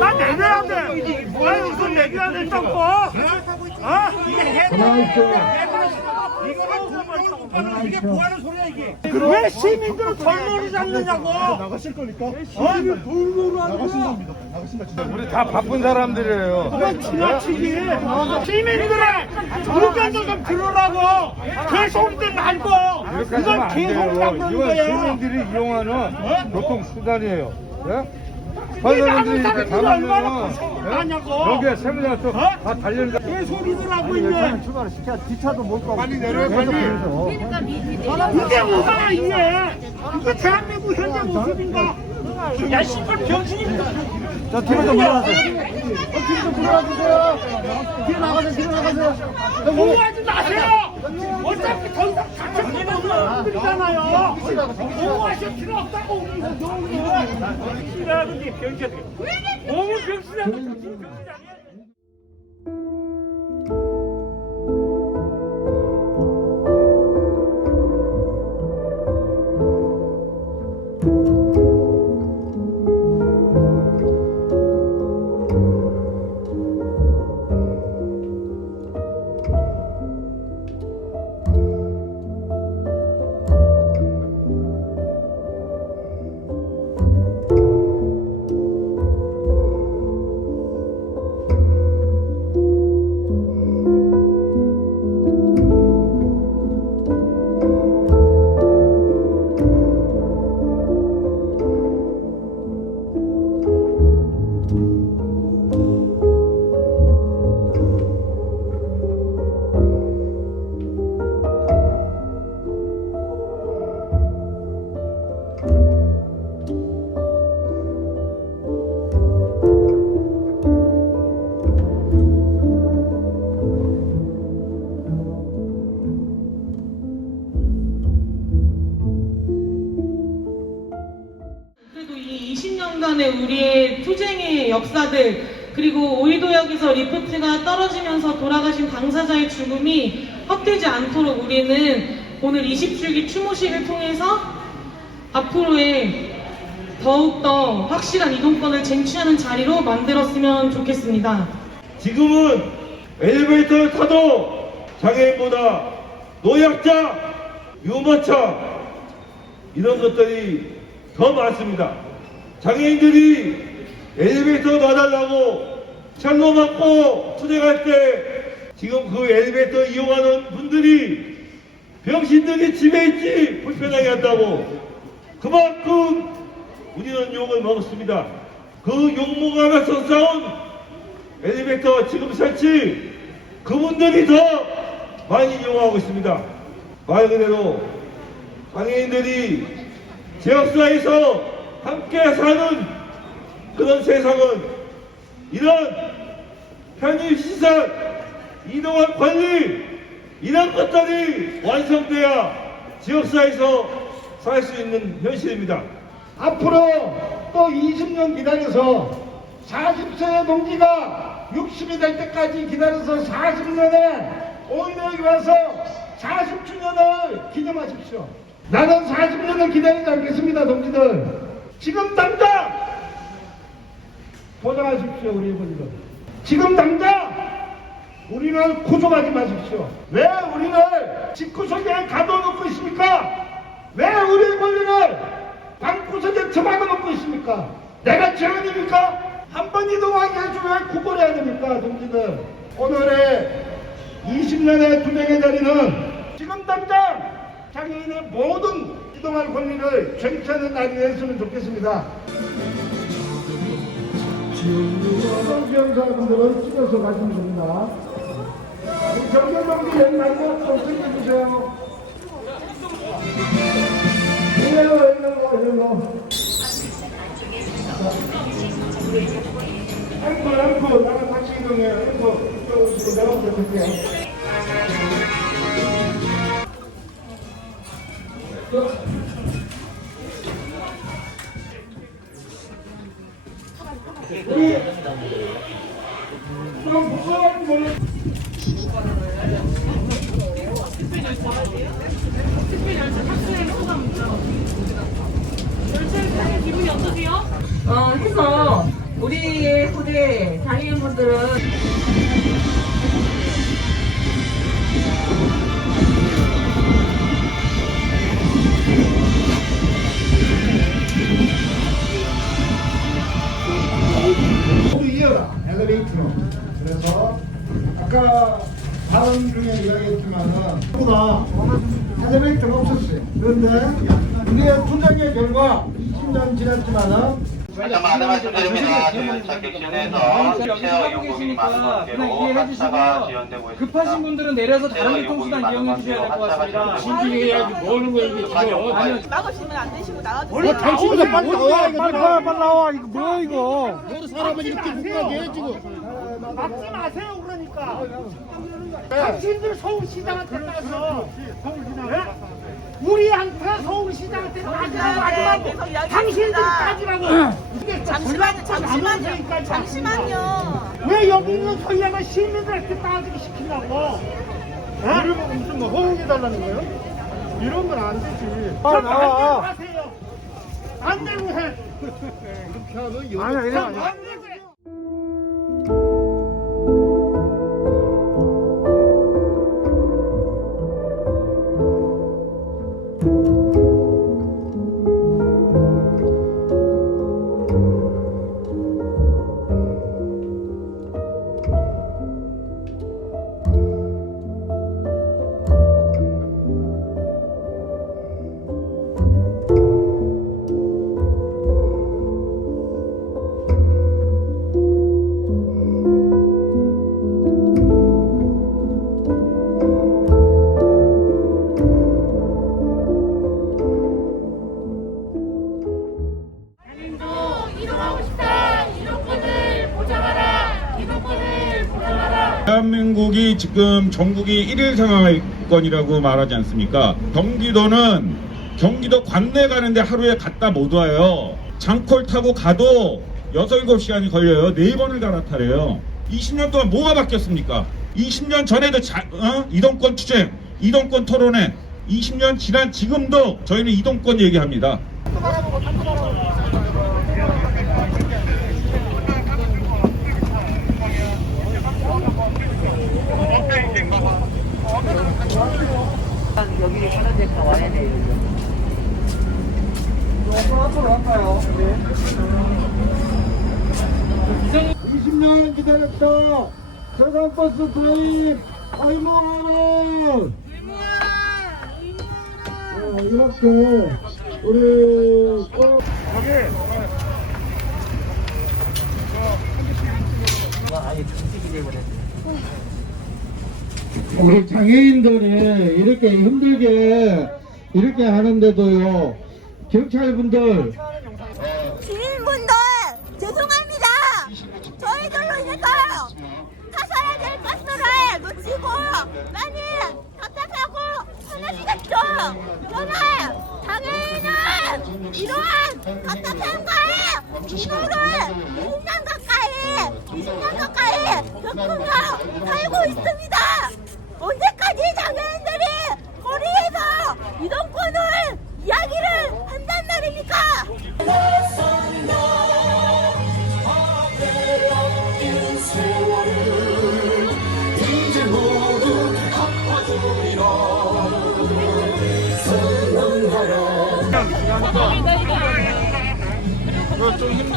나 내려야 돼. 뭐야 이거 내려야 된다고? 어? 이거는 이게 뭐 하는 소리야 이게? 왜 시민들을 덜머리 잡느냐고? 나가실 거니까? 어? 돌고로 하는 거야. 우리 다 바쁜 사람들이에요. 그건 지나치기. 시민들의 의견을 좀 들으라고. 그 소리들 말고. 이건. 그러는 이건 거야. 시민들이 이용하는 교통 수단이에요. 예? 나는 이렇게 고생하냐고. 여기에 세무장도 어? 다 달려있는 개 소리들 하고 있네. 출발을 시켜 뒷차도 못 가고. 빨리 내려요, 빨리. 이게 뭐가 이게? 이게 대한민국 현재 모습인가? 야, 씨발 병신입니다. 자, 뒤로 좀 물러나세요. 어, 뒤로 좀 물러나주세요. 뒤로 나가세요, 뒤로 나가세요. 보호하지 마세요. 어차피 더 이상 분들이잖아요. 보호하실 필요 없다고 병신이라든지 병신. 너무 병신이라고 병신 아니에요? 그 20년간의 우리의 투쟁의 역사들 그리고 오이도역에서 리프트가 떨어지면서 돌아가신 당사자의 죽음이 헛되지 않도록 우리는 오늘 20줄기 추모식을 통해서 앞으로의 더욱더 확실한 이동권을 쟁취하는 자리로 만들었으면 좋겠습니다. 지금은 엘리베이터를 타도 장애인보다 노약자, 유모차 이런 것들이 더 많습니다. 장애인들이 엘리베이터 놔달라고 철로 맞고 투쟁할 때 지금 그 엘리베이터 이용하는 분들이 병신들이 집에 있지 불편하게 한다고 그만큼 우리는 욕을 먹었습니다. 그 욕먹으면서 싸운 엘리베이터 지금 설치 그분들이 더 많이 이용하고 있습니다. 말 그대로 장애인들이 지역사회에서 함께 사는 그런 세상은 이런 편의시설, 이동할 권리 이런 것들이 완성돼야 지역사회에서 살 수 있는 현실입니다. 앞으로 또 20년 기다려서 40세의 동지가 60이 될 때까지 기다려서 40년에 오히려 여기 와서 40주년을 기념하십시오. 나는 40년을 기다리지 않겠습니다, 동지들. 지금 당장 보장하십시오, 우리 이분들. 지금 당장 우리를 구속하지 마십시오. 왜 우리를 집구석에 가둬놓고 있습니까? 왜 우리의 권리를 방구석에 처박아 놓고 있습니까? 내가 죄인입니까? 한 번 이동하게 왜 구걸해야 됩니까, 동지들? 오늘의 20년의 투쟁의 자리는 지금 당장 장애인의 모든 이동할 권리를 쟁취하는 날이 됐으면 좋겠습니다. 경사분들은 찍어서 가시면 됩니다. 정교정비 연락도 좀 챙겨주세요. 일로 일로 일로. 앵커 앵커 나랑 같이 이동해. 앵커 이쪽으로 내가 부탁할게요. 어, 우리 후대 장애인분들은 모두 이어라 엘리베이터로. 그래서 아까 발언 중에 이야기했지만은 보다 엘리베이터가 없었어요 그런데 우리의 투쟁의 결과 20년 지났지만은 다시 한번 안내 말씀드립니다. 저희 열차 객실에서 쉐어 요금이 많은 관계로 하차가 지연되고 있습니다. 급하신 분들은 내려서 다른 교통수단 이용해 주셔야 될 것 같습니다. 하차가 진중해야지 뭐 하는 거야 이게 지금 막으시면 안 되시고 나와주세요. 원래 당신보다 빨리 나와 빨리 나와, 빨리 나와. 이거 뭐야, 이거. 너도 사람을 이렇게 못 가게 해 지금 막지 마세요 그러니까. 당신들 서울시장한테 가서. 서울시장 우리한테 서울시장한테 따지라고 하지 말고. 계속 이야기합니다. 당신들이 따지라고. 잠시만요, 잠시만요, 잠시만요. 왜 여기 있는 소리하면 시민들한테 따지게 시키려고. 이를 보고 무슨 뭐 허용해달라는 거예요? 이런 건 안 되지. 빨리 나와. 안 되고 해. 아니야, 이래 아니야. 안 되고 대한민국이 지금 전국이 1일 상황권이라고 말하지 않습니까? 경기도는 경기도 관내 가는데 하루에 갔다 못 와요. 장콜 타고 가도 6, 7시간이 걸려요. 네 번을 갈아타래요. 20년 동안 뭐가 바뀌었습니까? 20년 전에도 자, 어? 이동권 투쟁, 이동권 토론회 20년 지난 지금도 저희는 이동권 얘기합니다. 여기 하는 데가 와야 돼요. 네. 20년 기다렸다 저강버스 도입 의무화를 어, 이렇게 우리 꼭 우리 장애인들이 이렇게 힘들게 이렇게 하는데도요 경찰분들 시민분들 죄송합니다. 저희들로 인해서 타셔야 될 버스를 놓치고 많이 답답하고 화나시겠죠. 그러나 장애인은 이러한 답답함과의 이거를 20년 가까이 20년 가까이 겪으며 살고 있습니다. 좀 힘.